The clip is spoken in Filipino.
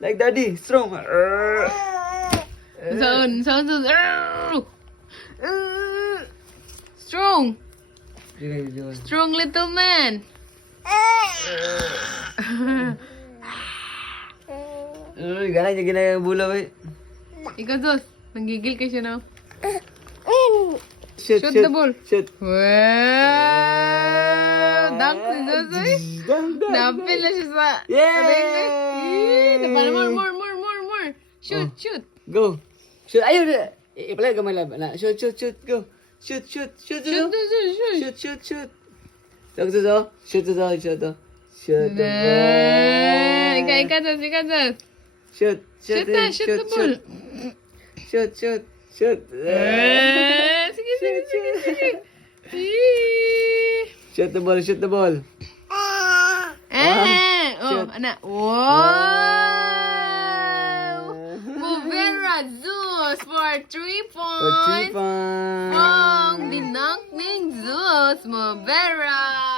Like daddy, strong. Sound. Strong. Strong little man. Ganang niya ginayang bulaw eh. Ikaw, Zos. Nanggigil ka siya na. Shoot Shoot the ball. Shoot. Wow! Dunk si Zos eh. Napil na siya sa... Yay! More. Shoot. Go. Shoot. Ayun. Ipalay ka malab. Shoot. Go. Shoot. Shoot. Shoot. Shoot the ball. Ikaw, Zos. Shoot. Shoot the ball. Shoot. Sige. Shoot the ball. Oh, anak. Wow! Movera Zeus for 3 points. Pong dinunk ning Zeus Movera.